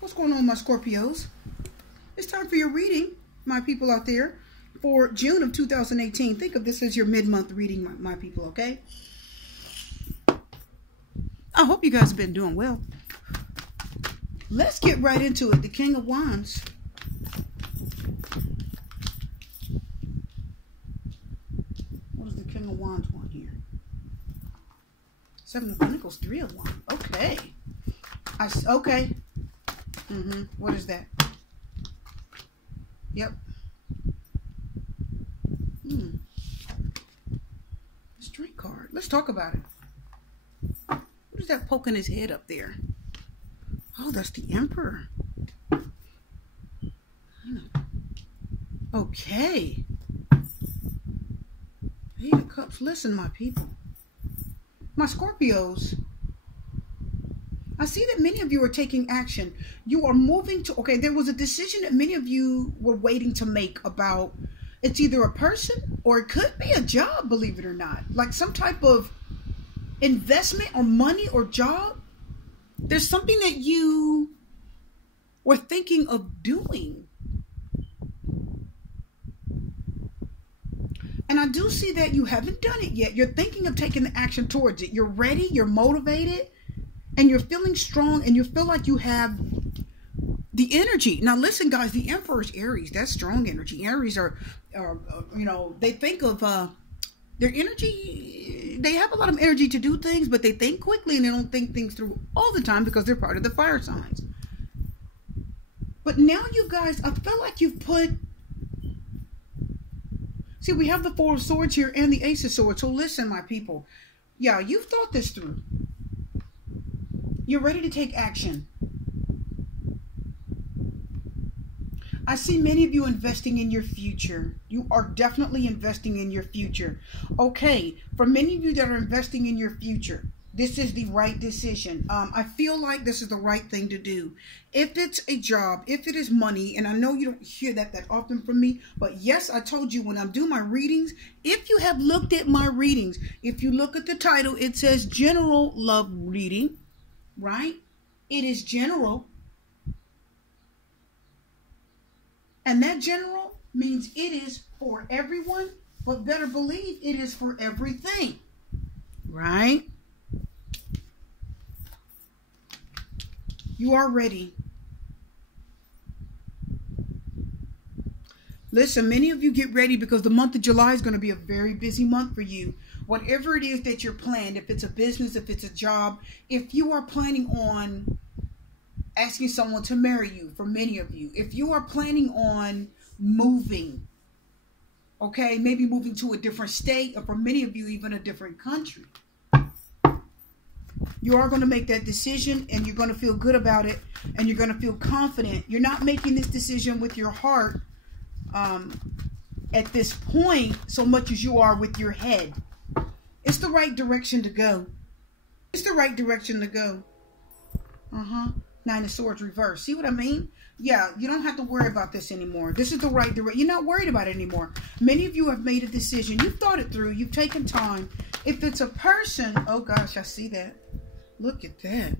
What's going on, my Scorpios? It's time for your reading, my people out there, for June of 2018. Think of this as your mid-month reading, my people, okay? I hope you guys have been doing well. Let's get right into it. The King of Wands. What does the King of Wands want here? Seven of Pentacles, Three of Wands. Okay. Okay. What is that? Yep. Strength card. Let's talk about it. What is that poking his head up there? Oh, that's the Emperor. Okay. Eight of Cups. Listen, my people. My Scorpios. I see that many of you are taking action. You are moving to, okay, there was a decision that many of you were waiting to make about, it's either a person or it could be a job, believe it or not. Like some type of investment or money or job. There's something that you were thinking of doing. And I do see that you haven't done it yet. You're thinking of taking the action towards it. You're ready, you're motivated. And you're feeling strong and you feel like you have the energy. Now, listen, guys, the Emperor is Aries. That's strong energy. Aries are you know, they think of their energy. They have a lot of energy to do things, but they think quickly and they don't think things through all the time because they're part of the fire signs. But now you guys, I feel like you've put, see, we have the Four of Swords here and the Ace of Swords. So listen, my people. Yeah, you've thought this through. You're ready to take action. I see many of you investing in your future. You are definitely investing in your future. Okay, for many of you that are investing in your future, this is the right decision. I feel like this is the right thing to do. If it's a job, if it is money, and I know you don't hear that often from me, but yes, I told you when I'm doing my readings, if you have looked at my readings, if you look at the title, it says General Love Reading. Right? It is general. And that general means it is for everyone, but better believe it is for everything. Right? You are ready. Listen, many of you get ready because the month of July is going to be a very busy month for you. Whatever it is that you're planning, if it's a business, if it's a job, if you are planning on asking someone to marry you, for many of you, if you are planning on moving, okay, maybe moving to a different state, or for many of you, even a different country, you are going to make that decision and you're going to feel good about it and you're going to feel confident. You're not making this decision with your heart at this point so much as you are with your head. It's the right direction to go. It's the right direction to go. Nine of Swords reverse. See what I mean? Yeah, you don't have to worry about this anymore. This is the right direction. You're not worried about it anymore. Many of you have made a decision. You've thought it through. You've taken time. If it's a person, oh gosh, I see that. Look at that.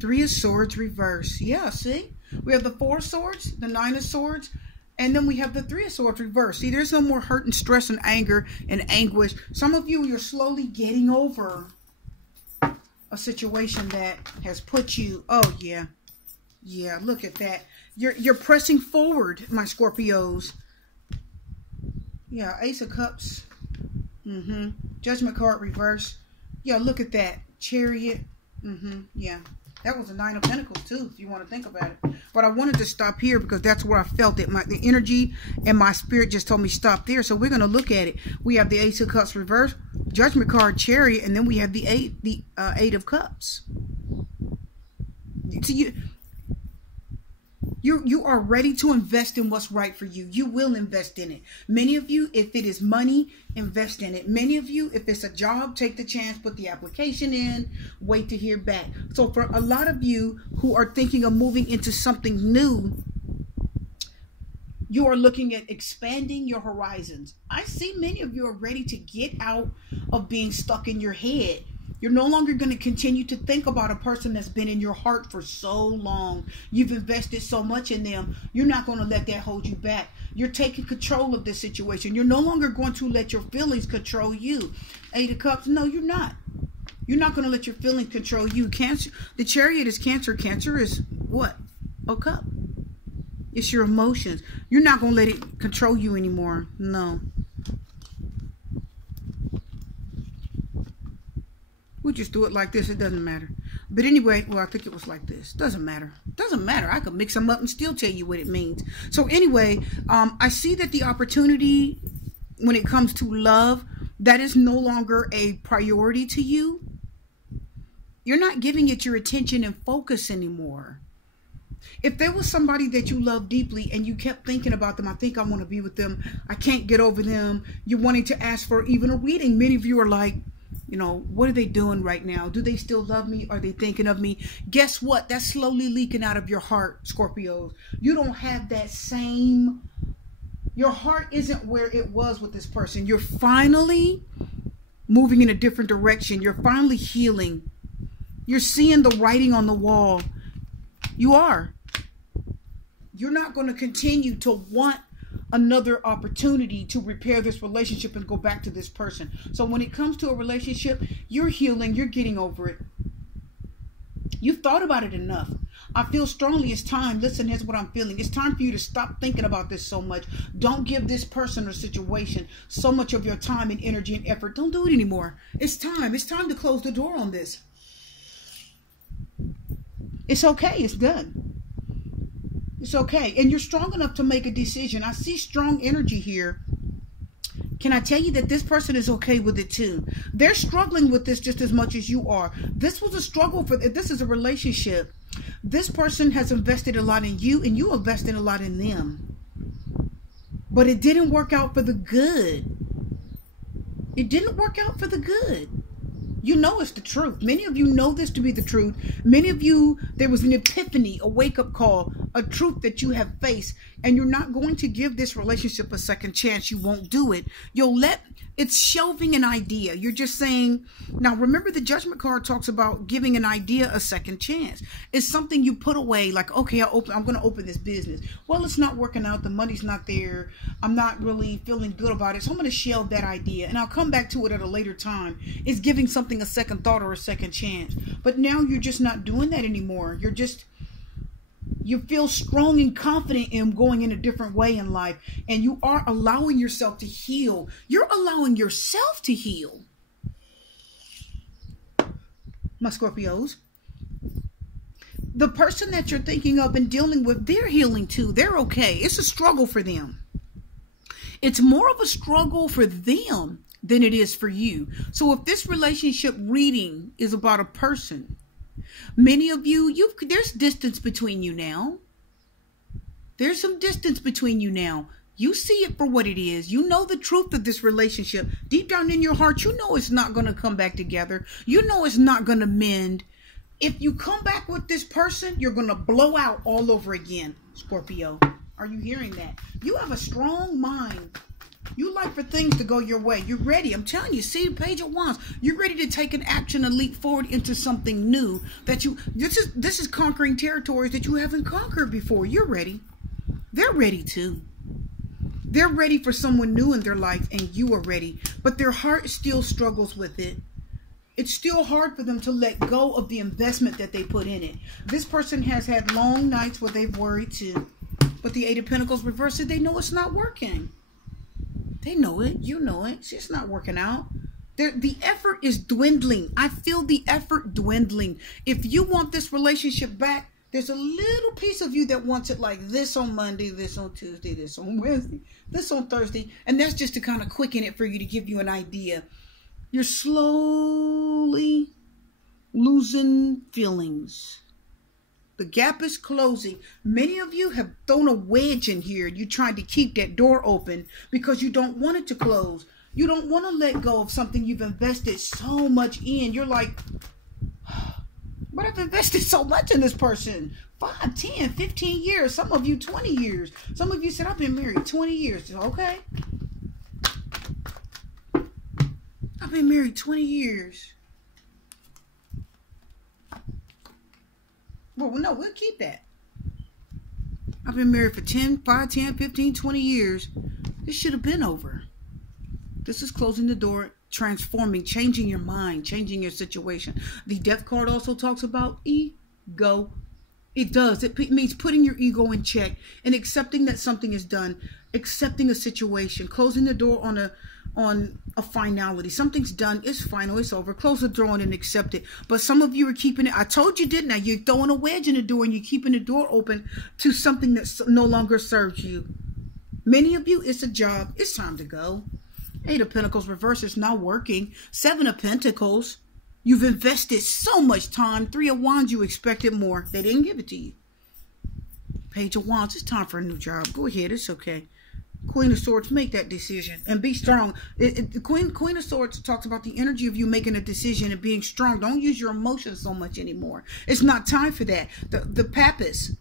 Three of Swords reverse. Yeah, see? We have the Four of Swords, the Nine of Swords, and then we have the Three of Swords reverse. See, there's no more hurt and stress and anger and anguish. Some of you, you're slowly getting over a situation that has put you, oh yeah. Yeah, look at that. You're pressing forward, my Scorpios. Yeah, Ace of Cups. Judgment card reverse. Yeah, look at that. Chariot. Yeah. That was a Nine of Pentacles too, if you want to think about it. But I wanted to stop here because that's where I felt it. The energy and my spirit just told me stop there. So we're going to look at it. We have the Ace of Cups reverse, Judgment card, Chariot, and then we have the Eight of Cups. So you are ready to invest in what's right for you. You will invest in it. Many of you, if it is money, invest in it. Many of you, if it's a job, take the chance, put the application in, wait to hear back. So for a lot of you who are thinking of moving into something new, you are looking at expanding your horizons. I see many of you are ready to get out of being stuck in your head. You're no longer going to continue to think about a person that's been in your heart for so long. You've invested so much in them. You're not going to let that hold you back. You're taking control of this situation. You're no longer going to let your feelings control you. Eight of Cups, no, you're not. You're not going to let your feelings control you. Cancer, the Chariot is Cancer. Cancer is what? A cup. It's your emotions. You're not going to let it control you anymore. No. We'll just do it like this. It doesn't matter. But anyway, well, I think it was like this. Doesn't matter. Doesn't matter. I could mix them up and still tell you what it means. So anyway, I see that the opportunity when it comes to love, that is no longer a priority to you. You're not giving it your attention and focus anymore. If there was somebody that you love deeply and you kept thinking about them, I think I want to be with them, I can't get over them, you're wanting to ask for even a reading. Many of you are like, you know, what are they doing right now? Do they still love me? Are they thinking of me? Guess what? That's slowly leaking out of your heart, Scorpios. You don't have that same, your heart isn't where it was with this person. You're finally moving in a different direction. You're finally healing. You're seeing the writing on the wall. You are. You're not going to continue to want another opportunity to repair this relationship and go back to this person. So when it comes to a relationship, you're healing, you're getting over it. You've thought about it enough. I feel strongly it's time. Listen, here's what I'm feeling. It's time for you to stop thinking about this so much. Don't give this person or situation so much of your time and energy and effort. Don't do it anymore. It's time. It's time to close the door on this. It's okay. It's done. It's okay. And you're strong enough to make a decision. I see strong energy here. Can I tell you that this person is okay with it too? They're struggling with this just as much as you are. This was a struggle for, this is a relationship. This person has invested a lot in you and you invested a lot in them. But it didn't work out for the good. It didn't work out for the good. You know it's the truth. Many of you know this to be the truth. Many of you, there was an epiphany, a wake-up call, a truth that you have faced, and you're not going to give this relationship a second chance. You won't do it. You'll let, it's shelving an idea. You're just saying, now remember the Judgment card talks about giving an idea a second chance. It's something you put away, like, okay, I'm going to open this business. Well, it's not working out. The money's not there. I'm not really feeling good about it. So I'm going to shelve that idea, and I'll come back to it at a later time. It's giving something a second thought or a second chance. But now you're just not doing that anymore. You're just, you feel strong and confident in going in a different way in life, and you are allowing yourself to heal. You're allowing yourself to heal. My Scorpios, the person that you're thinking of and dealing with, they're healing too. They're okay. It's a struggle for them. It's more of a struggle for them than it is for you. So if this relationship reading is about a person, many of you, there's distance between you now. There's some distance between you now. You see it for what it is. You know the truth of this relationship. Deep down in your heart, you know it's not going to come back together. You know it's not going to mend. If you come back with this person, you're going to blow out all over again, Scorpio. Are you hearing that? You have a strong mind. You like for things to go your way. You're ready. I'm telling you, see the Page of Wands. You're ready to take an action and leap forward into something new that you, this is conquering territories that you haven't conquered before. You're ready. They're ready too. They're ready for someone new in their life, and you are ready. But their heart still struggles with it. It's still hard for them to let go of the investment that they put in it. This person has had long nights where they've worried too. But the Eight of Pentacles reversed it. They know it's not working. They know it. You know it. It's not working out. The effort is dwindling. I feel the effort dwindling. If you want this relationship back, there's a little piece of you that wants it like this on Monday, this on Tuesday, this on Wednesday, this on Thursday. And that's just to kind of quicken it for you, to give you an idea. You're slowly losing feelings. The gap is closing. Many of you have thrown a wedge in here. You're trying to keep that door open because you don't want it to close. You don't want to let go of something you've invested so much in. You're like, but I've invested so much in this person. 5, 10, 15 years. Some of you 20 years. Some of you said, I've been married 20 years. Okay. I've been married 20 years. Well, no, we'll keep that. I've been married for 5, 10, 15, 20 years. This should have been over. This is closing the door, transforming, changing your mind, changing your situation. The death card also talks about ego. It does. It means putting your ego in check and accepting that something is done, accepting a situation, closing the door on a finality. Something's done. It's final. It's over. Close the door on and accept it. But some of you are keeping it. I told you, didn't I? You're throwing a wedge in the door and you're keeping the door open to something that no longer serves you. Many of you, it's a job. It's time to go. 8 of Pentacles reverse is not working. 7 of Pentacles. You've invested so much time. 3 of Wands, you expected more. They didn't give it to you. Page of Wands, it's time for a new job. Go ahead. It's okay. Queen of Swords, make that decision and be strong. Queen of Swords talks about the energy of you making a decision and being strong. Don't use your emotions so much anymore. It's not time for that. The Papist,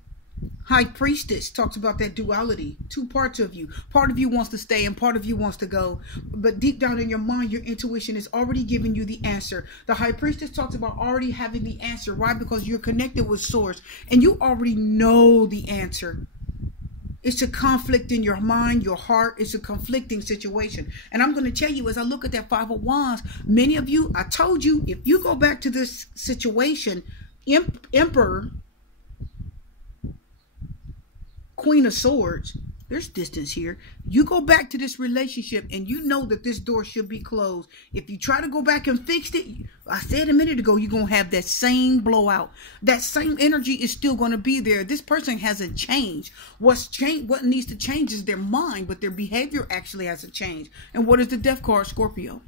High Priestess, talks about that duality. 2 parts of you. Part of you wants to stay and part of you wants to go. But deep down in your mind, your intuition is already giving you the answer. The High Priestess talks about already having the answer. Why? Because you're connected with Source and you already know the answer. It's a conflict in your mind, your heart. It's a conflicting situation. And I'm going to tell you, as I look at that 5 of Wands, many of you, I told you, if you go back to this situation, Emperor, Queen of Swords, there's distance here. You go back to this relationship and you know that this door should be closed. If you try to go back and fix it, I said a minute ago, you're going to have that same blowout. That same energy is still going to be there. This person hasn't changed. What needs to change is their mind, but their behavior actually hasn't changed. And what is the death card, Scorpio?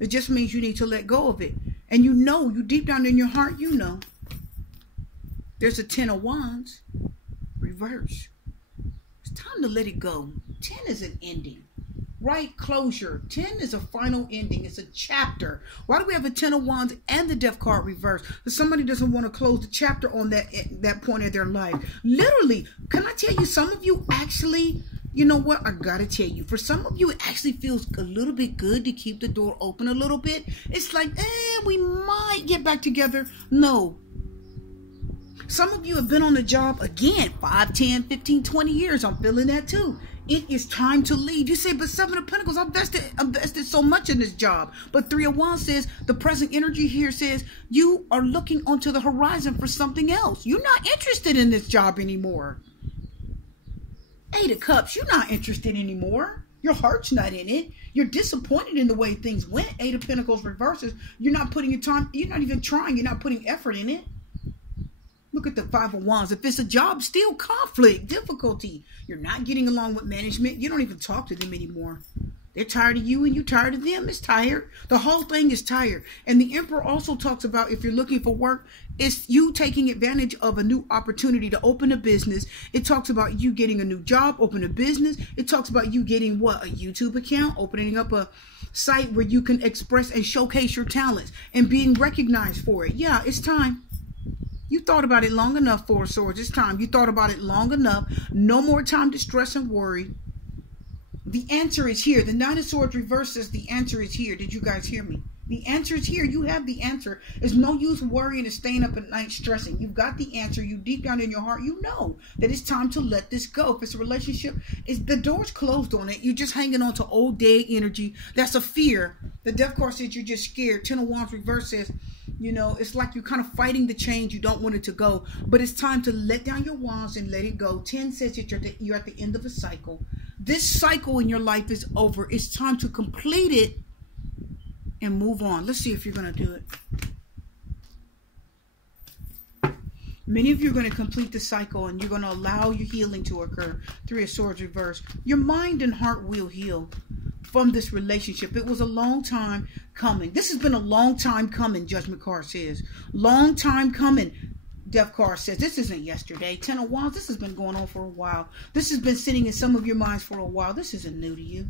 It just means you need to let go of it. And you know, you deep down in your heart, you know. There's a 10 of Wands, reverse. It's time to let it go. 10 is an ending, right? Closure. 10 is a final ending. It's a chapter. Why do we have a 10 of Wands and the death card reverse? Because somebody doesn't want to close the chapter on that point of their life. Literally, can I tell you, some of you actually, you know what? I gotta tell you, for some of you, it actually feels a little bit good to keep the door open a little bit. It's like, we might get back together. No. Some of you have been on the job, again, 5, 10, 15, 20 years. I'm feeling that too. It is time to leave. You say, but 7 of Pentacles, I've invested so much in this job. But 3 of Wands says, the present energy here says, you are looking onto the horizon for something else. You're not interested in this job anymore. 8 of Cups, you're not interested anymore. Your heart's not in it. You're disappointed in the way things went. 8 of Pentacles reverses. You're not putting your time, you're not even trying. You're not putting effort in it. Look at the 5 of Wands. If it's a job, still conflict, difficulty. You're not getting along with management. You don't even talk to them anymore. They're tired of you and you're tired of them. It's tired. The whole thing is tired. And the Emperor also talks about, if you're looking for work, it's you taking advantage of a new opportunity to open a business. It talks about you getting a new job, open a business. It talks about you getting what? A YouTube account, opening up a site where you can express and showcase your talents and being recognized for it. Yeah, it's time. You thought about it long enough, 4 of Swords. It's time. You thought about it long enough. No more time to stress and worry. The answer is here. The 9 of Swords reverses. The answer is here. Did you guys hear me? The answer is here. You have the answer. There's no use worrying and staying up at night stressing. You've got the answer. You deep down in your heart, you know that it's time to let this go. If it's a relationship, the door's closed on it. You're just hanging on to old dead energy. That's a fear. The death card says you're just scared. 10 of Wands reverse says, you know, it's like you're kind of fighting the change. You don't want it to go. But it's time to let down your wands and let it go. 10 says that you're at the end of a cycle. This cycle in your life is over. It's time to complete it and move on. Let's see if you're going to do it. Many of you are going to complete the cycle and you're going to allow your healing to occur. 3 of Swords reverse. Your mind and heart will heal from this relationship. It was a long time coming. This has been a long time coming, Judgment card says. Long time coming. Death card says this isn't yesterday. 10 of Wands, this has been going on for a while. This has been sitting in some of your minds for a while. This isn't new to you.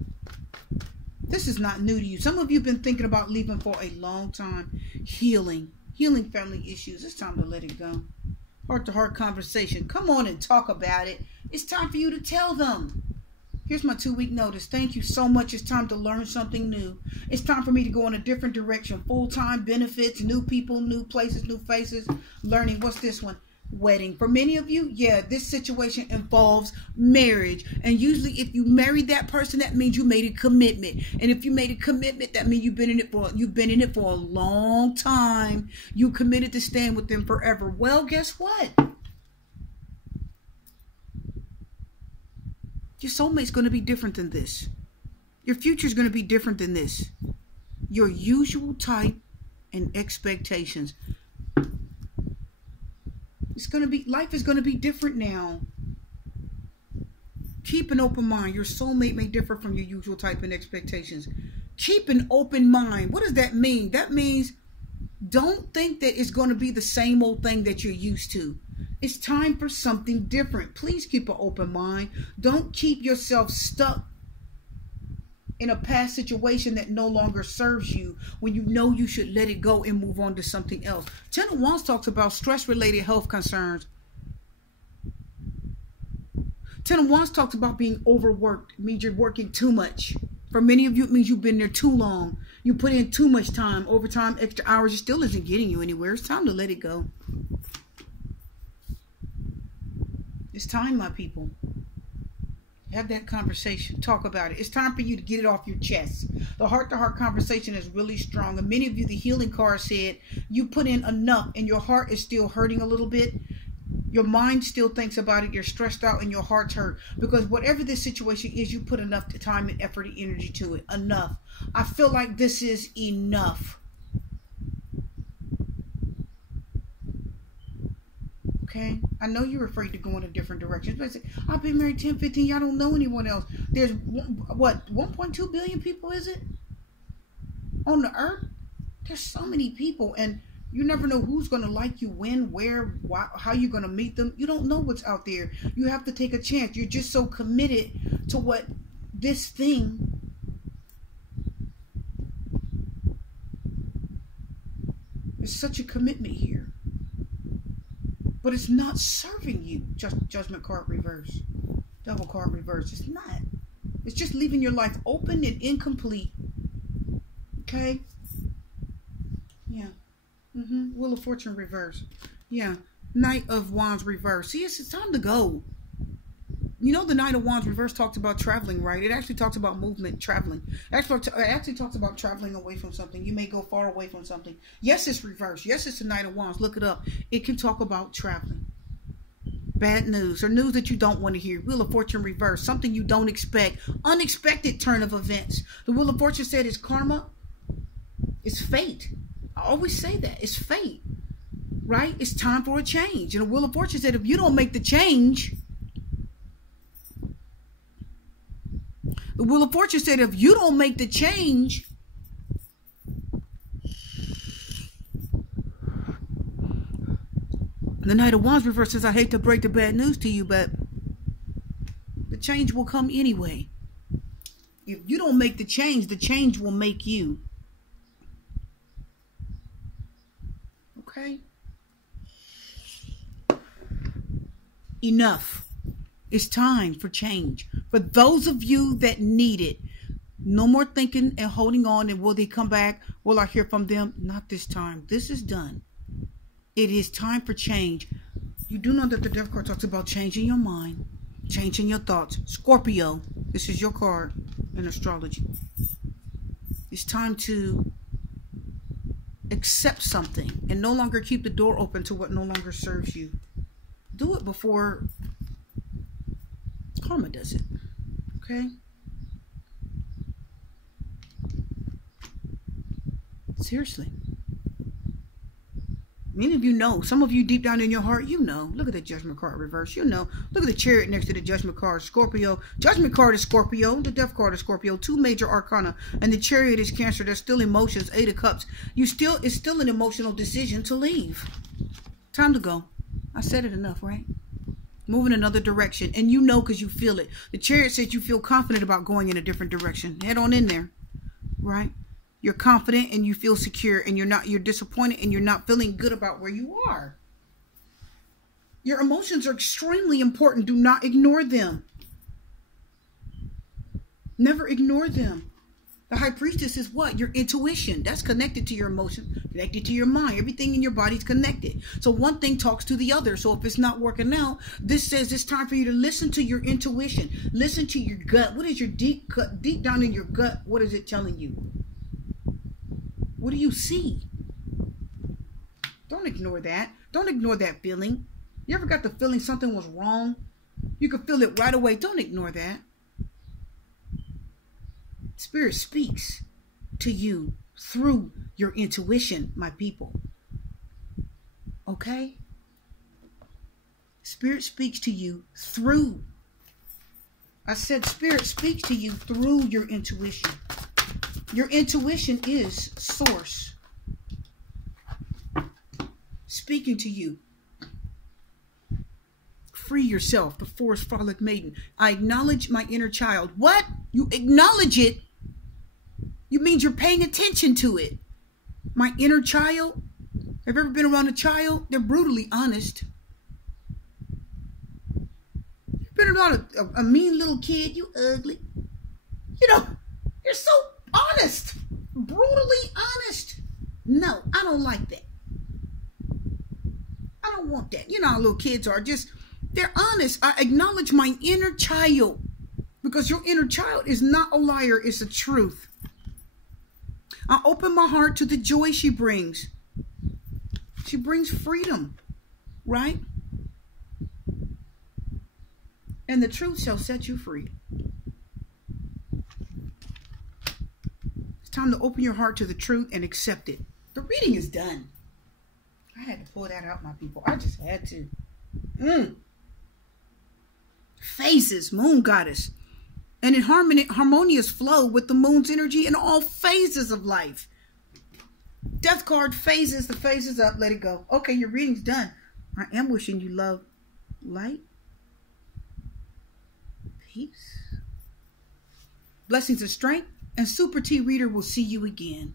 This is not new to you. Some of you have been thinking about leaving for a long time. Healing family issues. It's time to let it go. Heart-to-heart conversation. Come on and talk about it. It's time for you to tell them. Here's my 2-week notice. Thank you so much. It's time to learn something new. It's time for me to go in a different direction. Full-time benefits, new people, new places, new faces. Learning. What's this one? wedding. For many of you, yeah, this situation involves marriage. And usually if you married that person, that means you made a commitment. And if you made a commitment, that means you've been in it for a long time. You committed to staying with them forever. Well, guess what? Your soulmate's going to be different than this. Your future is going to be different than this. Your usual type and expectations. Life is going to be different now. Keep an open mind. Your soulmate may differ from your usual type and expectations. Keep an open mind. What does that mean? That means don't think that it's going to be the same old thing that you're used to. It's time for something different. Please keep an open mind. Don't keep yourself stuck in a past situation that no longer serves you when you know you should let it go and move on to something else. Ten of Wands talks about stress-related health concerns. Ten of Wands talks about being overworked. It means you're working too much. For many of you, it means you've been there too long. You put in too much time, overtime, extra hours. It still isn't getting you anywhere. It's time to let it go. It's time, my people. Have that conversation. Talk about it. It's time for you to get it off your chest. The heart-to-heart conversation is really strong. And many of you, the healing card said, you put in enough and your heart is still hurting a little bit. Your mind still thinks about it. You're stressed out and your heart's hurt. Because whatever this situation is, you put enough time and effort and energy to it. Enough. I feel like this is enough. Okay, I know you're afraid to go in a different direction. But I say, I've been married 10, 15. Y'all don't know anyone else. There's what, 1.2 billion people, is it? On the earth? There's so many people, and you never know who's going to like you, when, where, why, how you're going to meet them. You don't know what's out there. You have to take a chance. You're just so committed to what this thing. There's such a commitment here. But it's not serving you. Judgment card reverse. Devil card reverse. It's not. It's just leaving your life open and incomplete. Okay? Yeah. Wheel of Fortune reverse. Yeah. Knight of Wands reverse. See, it's time to go. You know, the Knight of Wands reverse talks about traveling, right? It actually talks about movement, traveling. It actually talks about traveling away from something. You may go far away from something. Yes, it's reverse. Yes, it's the Knight of Wands. Look it up. It can talk about traveling. Bad news or news that you don't want to hear. Wheel of Fortune reverse. Something you don't expect. Unexpected turn of events. The Wheel of Fortune said it's karma. It's fate. I always say that. It's fate. Right? It's time for a change. And the Wheel of Fortune said if you don't make the change... The Wheel of Fortune said, if you don't make the change, the Knight of Wands reverse says, I hate to break the bad news to you, but the change will come anyway. If you don't make the change will make you. Okay? Enough. It's time for change. For those of you that need it, no more thinking and holding on and will they come back? Will I hear from them? Not this time. This is done. It is time for change. You do know that the Death card talks about changing your mind, changing your thoughts. Scorpio, this is your card in astrology. It's time to accept something and no longer keep the door open to what no longer serves you. Do it before karma does it. Okay? Seriously. Many of you know. Some of you deep down in your heart, you know. Look at the Judgment card reverse. You know. Look at the Chariot next to the Judgment card. Scorpio. Judgment card is Scorpio. The Death card is Scorpio. Two major arcana. And the Chariot is Cancer. There's still emotions. 8 of Cups. It's still an emotional decision to leave. Time to go. I said it enough, right? Move in another direction. And you know because you feel it. The Chariot says you feel confident about going in a different direction. Head on in there. Right? You're confident and you feel secure and you're disappointed and you're not feeling good about where you are. Your emotions are extremely important. Do not ignore them. Never ignore them. The high priestess is what? Your intuition. That's connected to your emotions, connected to your mind. Everything in your body's connected. So one thing talks to the other. So if it's not working out, this says it's time for you to listen to your intuition. Listen to your gut. What is your deep down in your gut? What is it telling you? What do you see? Don't ignore that. Don't ignore that feeling. You ever got the feeling something was wrong? You can feel it right away. Don't ignore that. Spirit speaks to you through your intuition, my people. Okay? Spirit speaks to you through. I said Spirit speaks to you through your intuition. Your intuition is source speaking to you. Free yourself, the forest frolic maiden. I acknowledge my inner child. What? You acknowledge it? You mean you're paying attention to it. My inner child? Have you ever been around a child? They're brutally honest. You've been around a mean little kid? You ugly. You know, you're so honest. Brutally honest. No, I don't like that. I don't want that. You know how little kids are. They're honest. I acknowledge my inner child. Because your inner child is not a liar. It's the truth. I open my heart to the joy she brings. She brings freedom. Right? And the truth shall set you free. It's time to open your heart to the truth and accept it. The reading is done. I had to pull that out, my people. I just had to. Phases, moon goddess. And in harmonious flow with the moon's energy in all phases of life. Death card, phases, the phases up, let it go. Okay, your reading's done. I am wishing you love, light, peace, blessings and strength, and Super T Reader will see you again.